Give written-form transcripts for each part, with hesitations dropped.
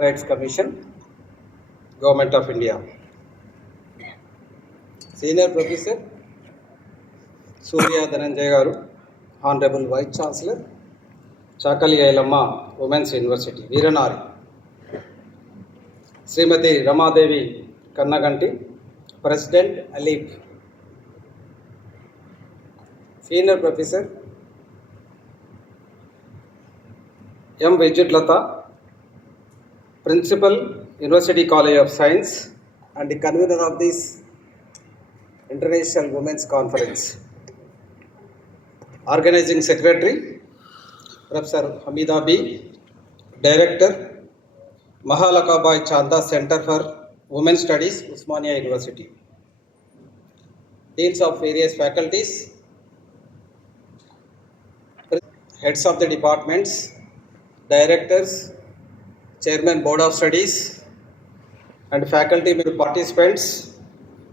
Rights Commission, Government of India. Senior Professor Surya Dhananjay Garu, Honorable Vice Chancellor, Chakali Ailamma Women's University, Veeranari. Srimati Ramadevi Kannaganti, President Alip. Senior Professor M. Vidyutlata, Principal, University College of Science, and the convener of this International Women's Conference. Organizing Secretary, Professor Hamida B, Director, Mahalakabai Chanda Center for Women Studies, Osmania University. Deans of various faculties, heads of the departments, directors, Chairman Board of Studies, and faculty participants,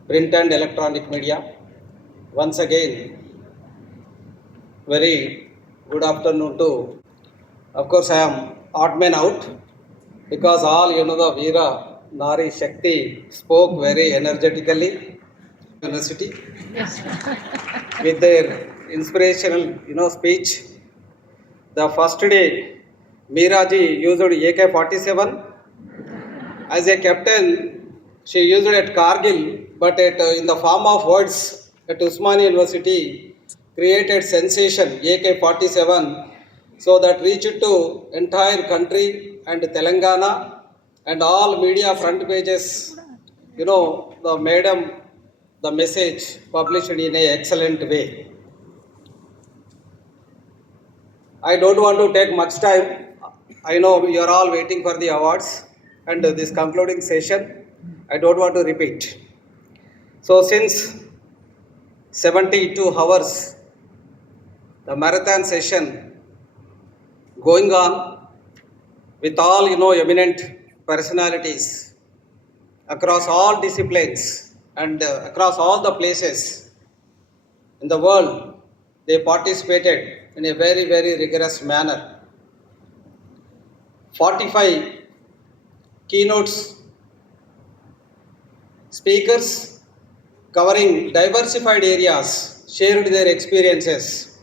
print and electronic media. Once again, very good afternoon to, of course, I am odd man out because all the Veera Nari Shakti spoke very energetically. University with their inspirational speech. The first day, Meeraji used AK-47 as a captain. She used it at Kargil, but in the form of words at Osmania University, created sensation. AK-47, so that reached to entire country and Telangana and all media front pages. The madam, the message published in an excellent way. I don't want to take much time. I know you are all waiting for the awards and this concluding session. I don't want to repeat. So since 72 hours, the marathon session going on with all eminent personalities across all disciplines and across all the places in the world, they participated in a very, very rigorous manner. 45 keynotes speakers covering diversified areas shared their experiences,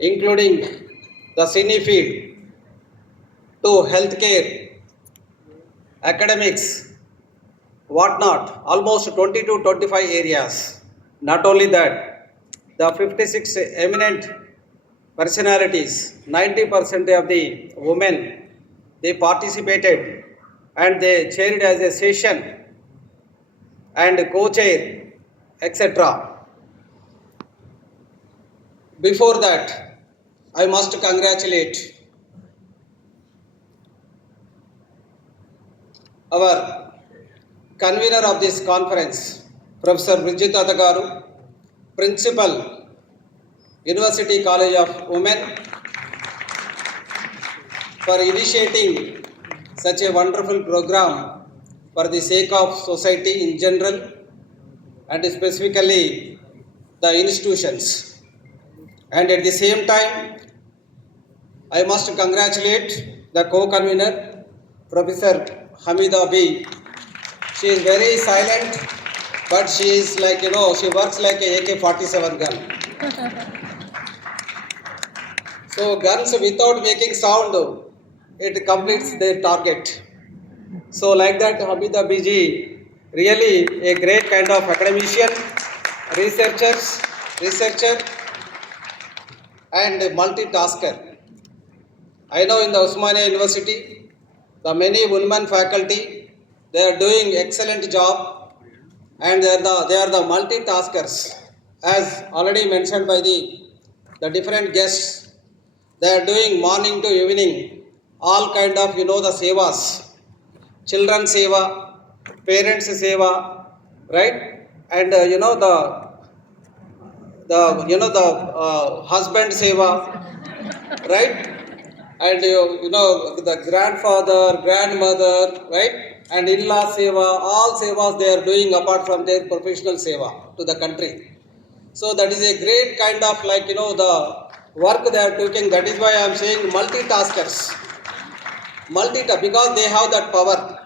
including the cine field to healthcare, academics, whatnot, almost 20 to 25 areas. Not only that, the 56 eminent personalities, 90% of the women, they participated and they chaired as a session and co-chair, etc. Before that, I must congratulate our convener of this conference, Professor Vidyutlata Garu, Principal, University College of Women, for initiating such a wonderful program for the sake of society in general and specifically the institutions. And at the same time, I must congratulate the co-convener, Professor Hamida B. She is very silent, but she is like, she works like a AK-47 gun. So guns without making sound, it completes their target. So like that, Hamida Biji, really a great kind of academician, researcher and multitasker. I know in the Osmania University, the many women faculty, they are doing excellent job and they are the multitaskers. As already mentioned by the different guests, they are doing morning to evening, all kind of, the sevas, children seva, parents seva, right? And, the husband seva, right? And, the grandfather, grandmother, right? And in-law seva, all sevas they are doing apart from their professional seva to the country. So that is a great kind of the work they are taking. That is why I am saying multitaskers. multitask because they have that power.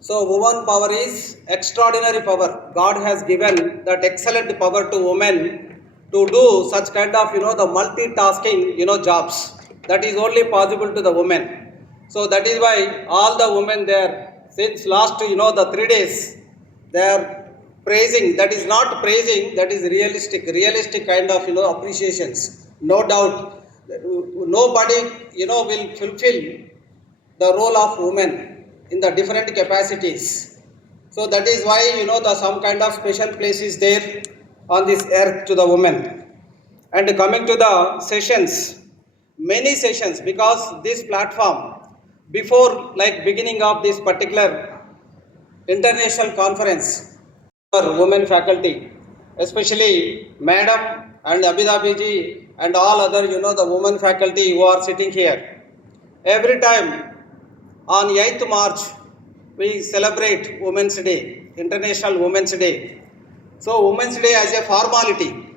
So woman power is extraordinary power. God has given that excellent power to women to do such kind of the multitasking jobs. That is only possible to the women. So that is why all the women there since last the 3 days they are praising. That is not praising. That is realistic kind of appreciations. No doubt, nobody will fulfill the role of women in the different capacities. So that is why the some kind of special place is there on this earth to the women. And coming to the sessions, many sessions because this platform before like beginning of this particular international conference for women faculty, especially Madam and Abhidabi ji and all other the women faculty who are sitting here. Every time on 8th March, we celebrate Women's Day, International Women's Day. So, Women's Day as a formality.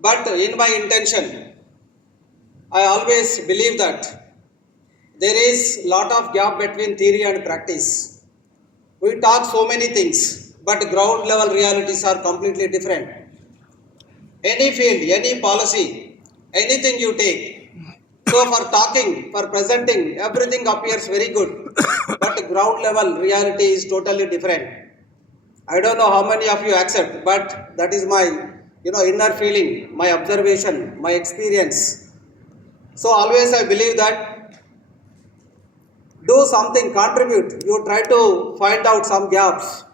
But in my intention, I always believe that there is lot of gap between theory and practice. We talk so many things, but ground level realities are completely different. Any field, any policy, anything you take, so for talking, for presenting, everything appears very good, but ground level reality is totally different. I don't know how many of you accept, but that is my inner feeling, my observation, my experience. So always I believe that do something, contribute. You try to find out some gaps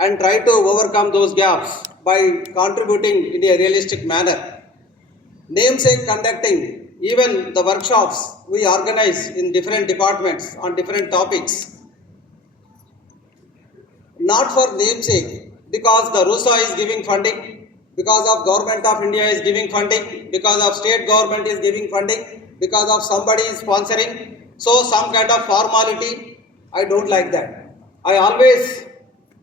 and try to overcome those gaps by contributing in a realistic manner. Namesake conducting. Even the workshops we organize in different departments on different topics, not for namesake, because the RUSA is giving funding, because of Government of India is giving funding, because of state government is giving funding, because of somebody is sponsoring. So some kind of formality, I don't like that. I always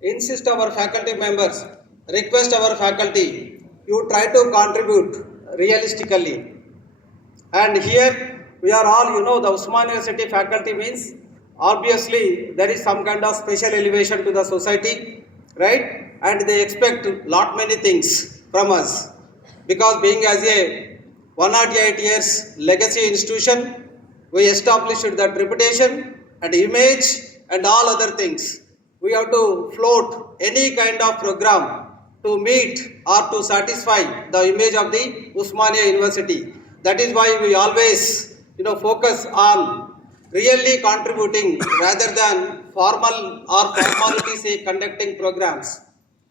insist our faculty members, request our faculty, you try to contribute realistically. And here we are all, the Osmania University faculty means obviously there is some kind of special elevation to the society, right? And they expect lot many things from us because being as a 108 years legacy institution, we established that reputation and image and all other things. We have to float any kind of program to meet or to satisfy the image of the Osmania University. That is why we always, focus on really contributing rather than formal or formality say conducting programs.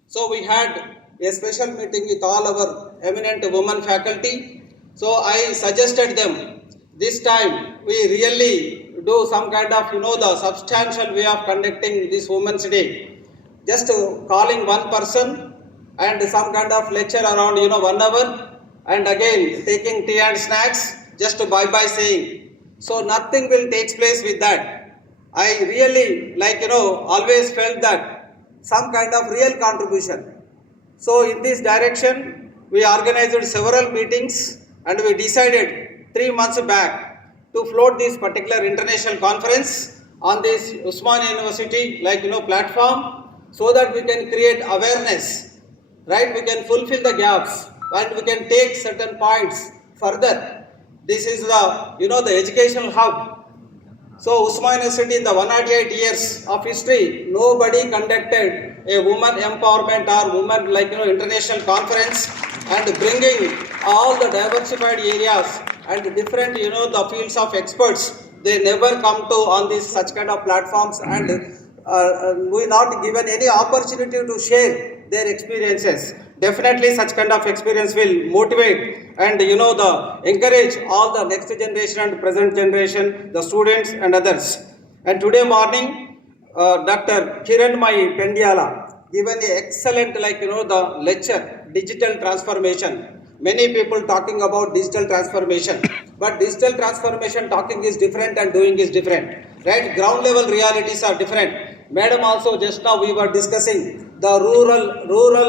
So we had a special meeting with all our eminent women faculty. So I suggested them this time we really do some kind of, the substantial way of conducting this Women's Day. Just calling one person and some kind of lecture around, 1 hour. And again taking tea and snacks just to bye saying. So nothing will take place with that. I really always felt that some kind of real contribution. So in this direction we organized several meetings and we decided 3 months back to float this particular international conference on this Osmania University platform so that we can create awareness, right? We can fulfill the gaps and we can take certain points further. This is the the educational hub. So Osmania University in the 108 years of history, nobody conducted a woman empowerment or woman international conference and bringing all the diversified areas and different the fields of experts. They never come to on these such kind of platforms and we not given any opportunity to share their experiences. Definitely such kind of experience will motivate and the encourage all the next generation and present generation, the students and others. And today morning, Dr. Kiran Mai Pendiala given a excellent the lecture, digital transformation. Many people talking about digital transformation, but digital transformation talking is different and doing is different, right? Ground level realities are different. Madam also just now we were discussing the rural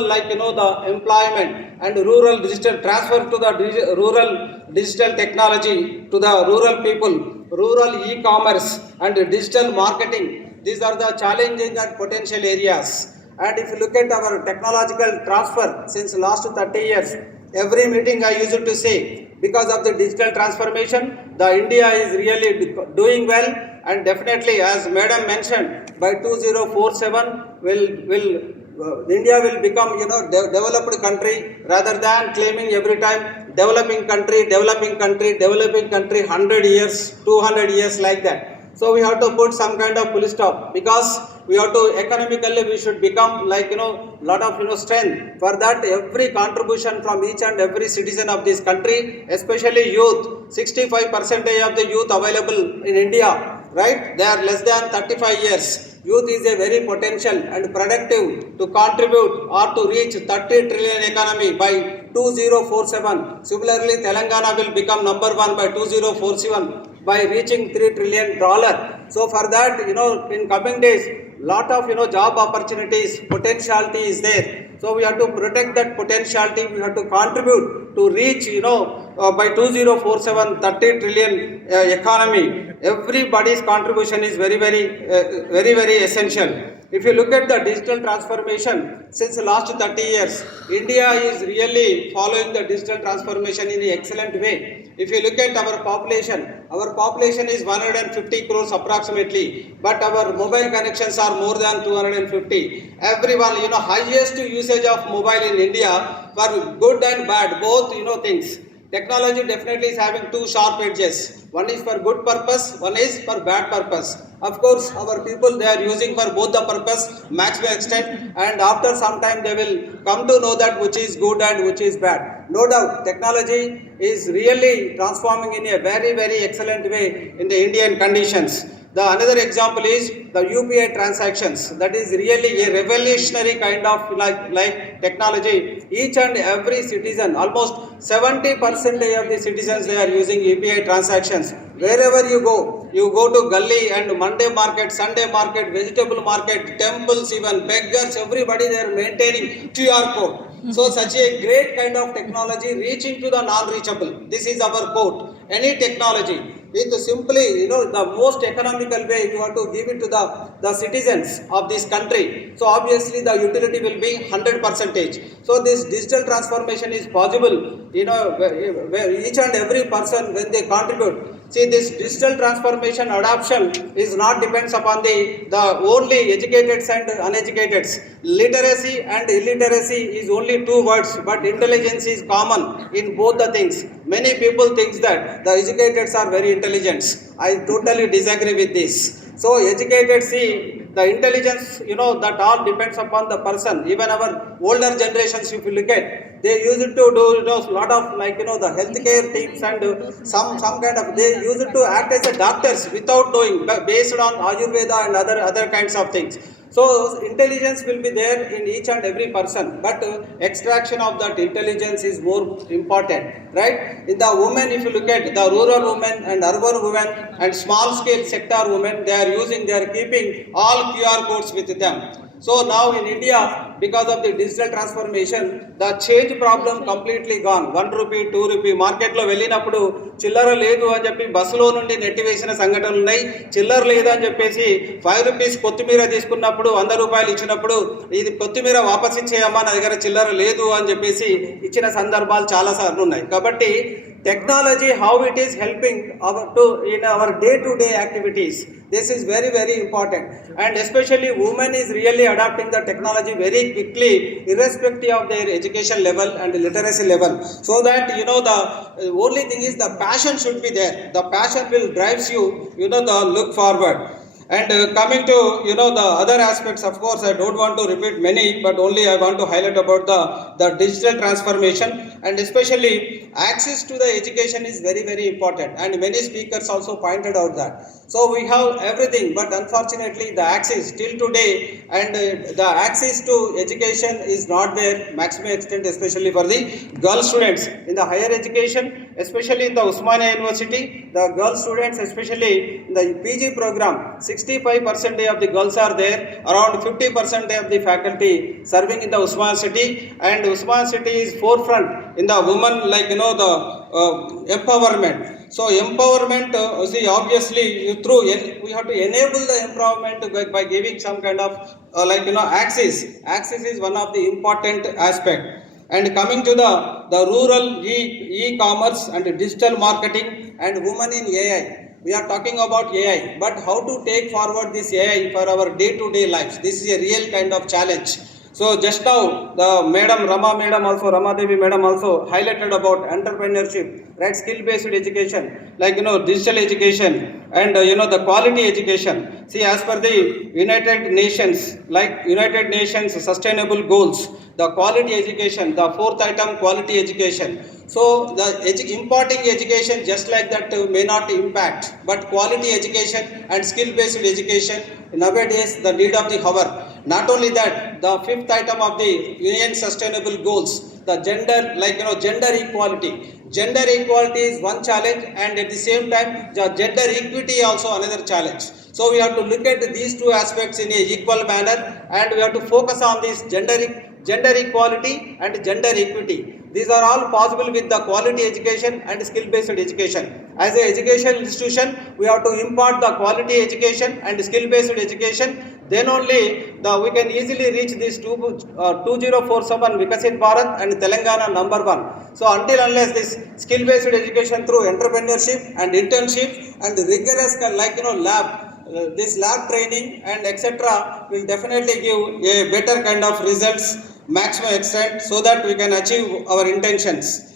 the employment and rural digital transfer to the rural digital technology to the rural people. rural e-commerce and digital marketing. These are the challenging and potential areas. And if you look at our technological transfer since last 30 years, every meeting I used to say, because of the digital transformation, the India is really doing well, and definitely, as Madam mentioned, by 2047 will India will become developed country, rather than claiming every time developing country, 100 years, 200 years like that. So we have to put some kind of full stop, because we have to economically we should become lot of strength. For that, every contribution from each and every citizen of this country, especially youth, 65% of the youth available in India, right? They are less than 35 years. Youth is a very potential and productive to contribute or to reach 30 trillion economy by 2047. Similarly, Telangana will become number 1 by 2047 by reaching $3 trillion. So for that, in coming days, lot of job opportunities, potentiality is there. So we have to protect that potentiality. We have to contribute to reach by 2047 30 trillion economy. Everybody's contribution is very essential. If you look at the digital transformation since the last 30 years, India is really following the digital transformation in an excellent way. If you look at our population is 150 crores approximately, but our mobile connections are more than 250. Everyone, highest usage of mobile in India for good and bad, both things. Technology definitely is having two sharp edges. One is for good purpose, one is for bad purpose. Of course, our people, they are using for both the purpose maximum extent, and after some time they will come to know that which is good and which is bad. No doubt, technology is really transforming in a very excellent way in the Indian conditions. The another example is the UPI transactions. That is really a revolutionary kind of like technology. Each and every citizen, almost 70% of the citizens, they are using UPI transactions. Wherever you go to gully and Monday market, Sunday market, vegetable market, temples, even beggars, everybody they are maintaining QR code. So such a great kind of technology reaching to the non-reachable. This is our quote. Any technology with simply the most economical way, you have to give it to the citizens of this country. So obviously the utility will be 100%. So this digital transformation is possible, where each and every person when they contribute. See, this digital transformation adoption is not depends upon the only educated and uneducated. Literacy and illiteracy is only two words, but intelligence is common in both the things. Many people think that the educated are very intelligent. I totally disagree with this. So educated, see, the intelligence, that all depends upon the person. Even our older generations, if you look at, they used to do lot of the healthcare things, and some kind of, they used to act as a doctors without knowing, based on Ayurveda and other kinds of things. So intelligence will be there in each and every person, but extraction of that intelligence is more important, right? In the women, if you look at the rural women and urban women and small scale sector women, they are keeping all QR codes with them. So now in India, because of the digital transformation, the change problem completely gone. 1 rupee, 2 rupee market లో వెళ్ళినప్పుడు చిల్లర లేదు అని చెప్పి బస్సులో నుండి నెట్టివేసిన సంఘటనలు ఉన్నాయి. చిల్లర లేదు అని చెప్పేసి 5 రూపీస్ కొత్తిమీర తీసుకున్నప్పుడు 100 రూపాయలు ఇచ్చినప్పుడు ఇది కొత్తిమీర వాపస్ ఇచ్చేయమ్మా, నా దగ్గర చిల్లర లేదు అని చెప్పేసి ఇచ్చిన సందర్భాలు చాలా సార్లు ఉన్నాయి. కాబట్టి technology, how it is helping in our day-to-day activities, this is very important. And especially women is really adopting the technology very quickly, irrespective of their education level and literacy level. So that the only thing is the passion should be there. The passion will drives you, the look forward. And coming to the other aspects, of course I don't want to repeat many, but only I want to highlight about the digital transformation, and especially access to the education is very important, and many speakers also pointed out that. So we have everything, but unfortunately the access till today, and the access to education is not there maximum extent, especially for the girl students in the higher education, especially in the Osmania University. The girl students, especially in the PG program, 65% of the girls are there, around 50% of the faculty serving in the Osmania city, and Osmania city is forefront in the women the empowerment. So empowerment, see, obviously, we have to enable the empowerment by giving some kind of access. Access is one of the important aspect. And coming to the rural e-commerce and digital marketing and women in AI. We are talking about AI, but how to take forward this AI for our day-to-day lives? This is a real kind of challenge. So just now, the Rama Devi madam also highlighted about entrepreneurship, right? Skill-based education, digital education, and the quality education. See, as per the United Nations Sustainable Goals, the quality education, the fourth item, quality education. So the imparting education just like that may not impact, but quality education and skill-based education nowadays the need of the hour. Not only that, the fifth item of the UN Sustainable Goals, the gender equality. Gender equality is one challenge, and at the same time, the gender equity also another challenge. So we have to look at these two aspects in a equal manner, and we have to focus on this gender equality and gender equity. These are all possible with the quality education and skill-based education. As an education institution, we have to impart the quality education and skill-based education. Then only we can easily reach this 2047 Vikasit Bharat and Telangana number 1. So until unless this skill-based education through entrepreneurship and internship and rigorous this lab training and etc. will definitely give a better kind of results, maximum extent, so that we can achieve our intentions.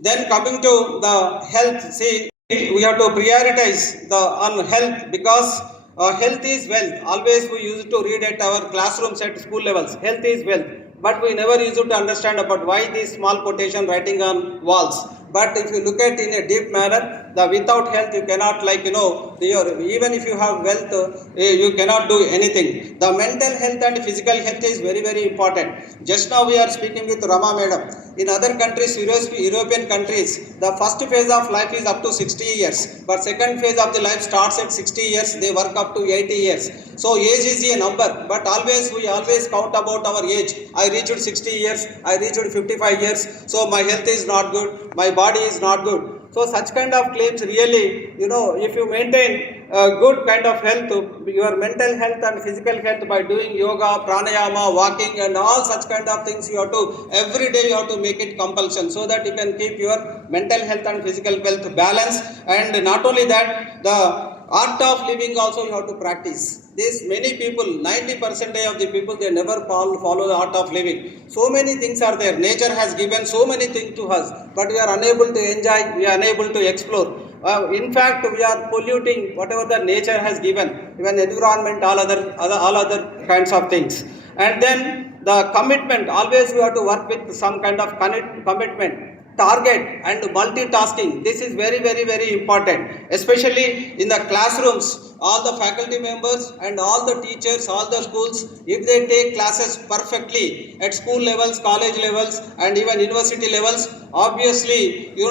Then coming to the health, see, we have to prioritize on health, because health is wealth. Always we used to read at our classrooms at school levels, health is wealth. But we never used to understand about why this small quotation writing on walls. But if you look at in a deep manner, the without health you cannot even if you have wealth, you cannot do anything. The mental health and physical health is very, very important. Just now we are speaking with Rama madam. In other countries, European countries, the first phase of life is up to 60 years. But second phase of the life starts at 60 years, they work up to 80 years. So age is a number, but we always count about our age. I reached 60 years, I reached 55 years, so my health is not good, my body is not good. So such kind of claims really, if you maintain a good kind of health, your mental health and physical health by doing yoga, pranayama, walking and all such kind of things, you have to, every day you have to make it compulsion, so that you can keep your mental health and physical health balanced. And not only that, the art of living also you have to practice. This many people, 90% of the people, they never follow the art of living. So many things are there. Nature has given so many things to us, but we are unable to enjoy, we are unable to explore. In fact, we are polluting whatever the nature has given, even environment, all other kinds of things. And then the commitment, always we have to work with some kind of commitment. Target and multitasking, this is very, very, very important, especially in the classrooms. All the faculty members and all the teachers, all the schools, if they take classes perfectly at school levels, college levels and even university levels, obviously the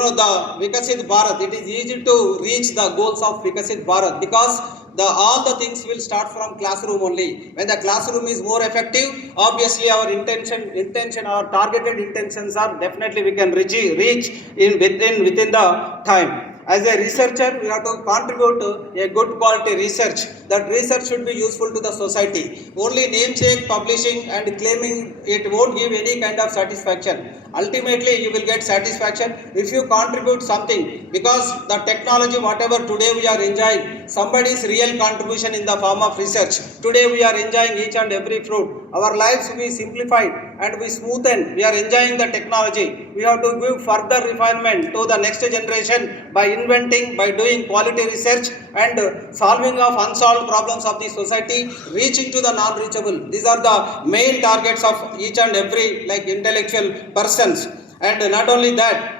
Vikasit Bharat, it is easy to reach the goals of Vikasit Bharat, because all the things will start from classroom only. When the classroom is more effective, obviously our intention, our targeted intentions are definitely we can reach within the time. As a researcher, we have to contribute to a good quality research. That research should be useful to the society. Only namesake publishing and claiming, it won't give any kind of satisfaction. Ultimately, you will get satisfaction if you contribute something, because the technology, whatever today we are enjoying, somebody's real contribution in the form of research. Today we are enjoying each and every fruit. Our lives will be simplified and we smoothen. We are enjoying the technology. We have to give further refinement to the next generation by inventing, by doing quality research and solving of unsolved problems of the society, reaching to the non-reachable. These are the main targets of each and every intellectual persons. And not only that,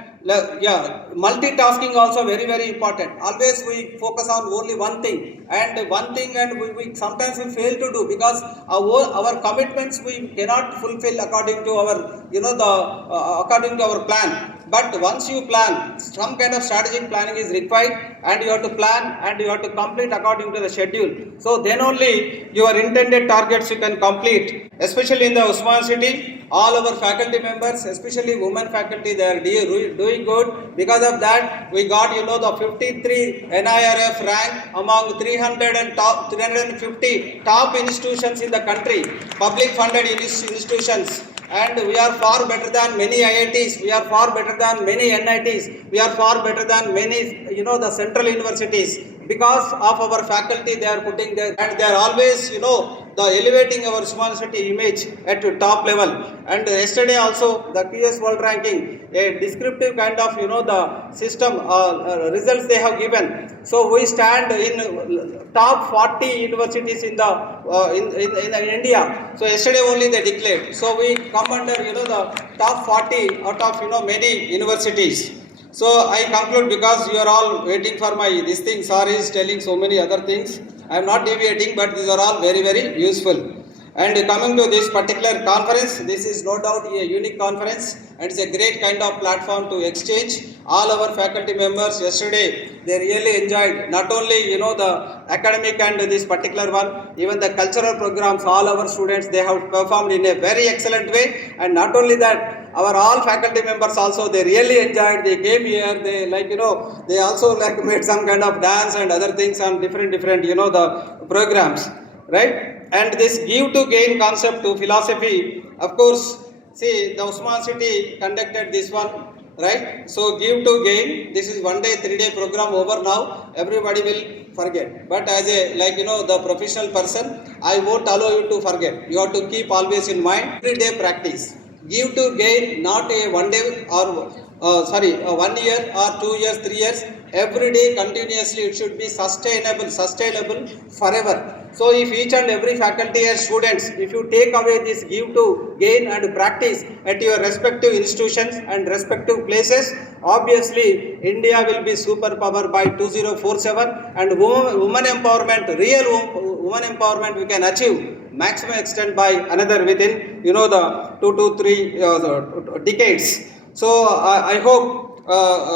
multitasking also very, very important. Always we focus on only one thing, and we sometimes we fail to do, because our commitments we cannot fulfill according to our according to our plan. But once you plan, some kind of strategic planning is required, and you have to plan and you have to complete according to the schedule. So then only your intended targets you can complete. Especially in the Osmania city, all our faculty members, especially women faculty, they are doing good. Because of that, we got the 53 NIRF rank among 350 top institutions in the country, public funded institutions. And we are far better than many IITs, we are far better than many NITs, we are far better than many, the central universities. Because of our faculty, they are putting there, and they are always, the elevating our university image at the top level. And yesterday also, the QS World Ranking, a descriptive kind of, the system results they have given. So we stand in top 40 universities in the in India. So yesterday only they declared. So we come under the top 40 out of many universities. So I conclude, because you are all waiting for my this thing. Sorry is telling so many other things. I am not deviating, but these are all very, very useful. And coming to this particular conference, this is no doubt a unique conference, and it's a great kind of platform to exchange. All our faculty members yesterday, they really enjoyed not only the academic and this particular one, even the cultural programs. All our students, they have performed in a very excellent way. And not only that, our all faculty members also, they really enjoyed. They came here, they they also made some kind of dance and other things on different the programs, right? And this give to gain concept to philosophy, of course, see, the Osmania city conducted this one, right? So give to gain, this is 1 day, 3 day program over now, everybody will forget. But as a the professional person, I won't allow you to forget. You have to keep always in mind, everyday practice. Give to gain, not a 1 day or 1 year or 2 years, 3 years. Every day continuously, it should be sustainable forever. So if each and every faculty and students, if you take away this give to gain and practice at your respective institutions and respective places, obviously India will be superpower by 2047, and women empowerment, real women empowerment, we can achieve maximum extent by another within the 2 to 3 decades. So I hope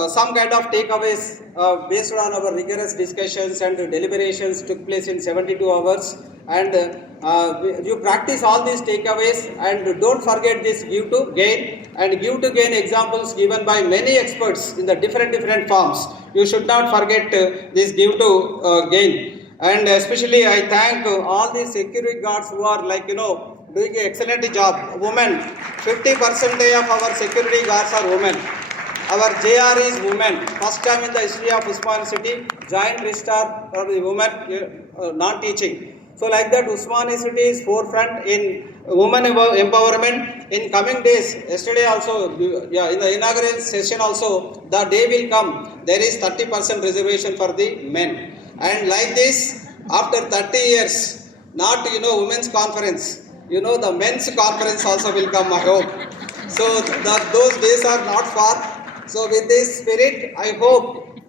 some kind of takeaways based on our rigorous discussions and deliberations took place in 72 hours, and you practice all these takeaways, and don't forget this give to gain, and give to gain examples given by many experts in the different forms. You should not forget this give to gain. And especially I thank all the security guards who are doing an excellent job. Women, 50% of our security guards are women. Our JR is women. First time in the history of Osmania city, joint registrar for the women non-teaching. So like that, Osmania city is forefront in women empowerment. In coming days, yesterday also, in the inaugural session also, the day will come, there is 30% reservation for the men. And like this, after 30 years, not women's conference, the men's conference also will come, I hope. So those days are not far. So with this spirit, I hope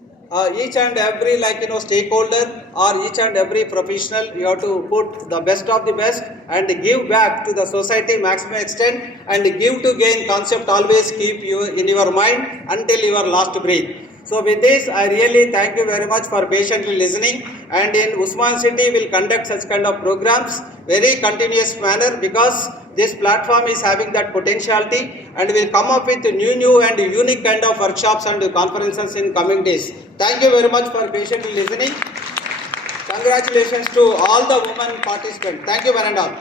each and every stakeholder or each and every professional, you have to put the best of the best and give back to the society maximum extent, and give to gain concept always keep you in your mind until your last breath. So with this, I really thank you very much for patiently listening, and in Osmania city will conduct such kind of programs very continuous manner, because this platform is having that potentiality, and will come up with new and unique kind of workshops and conferences in coming days. Thank you very much for patiently listening. Congratulations to all the women participants. Thank you, one and all.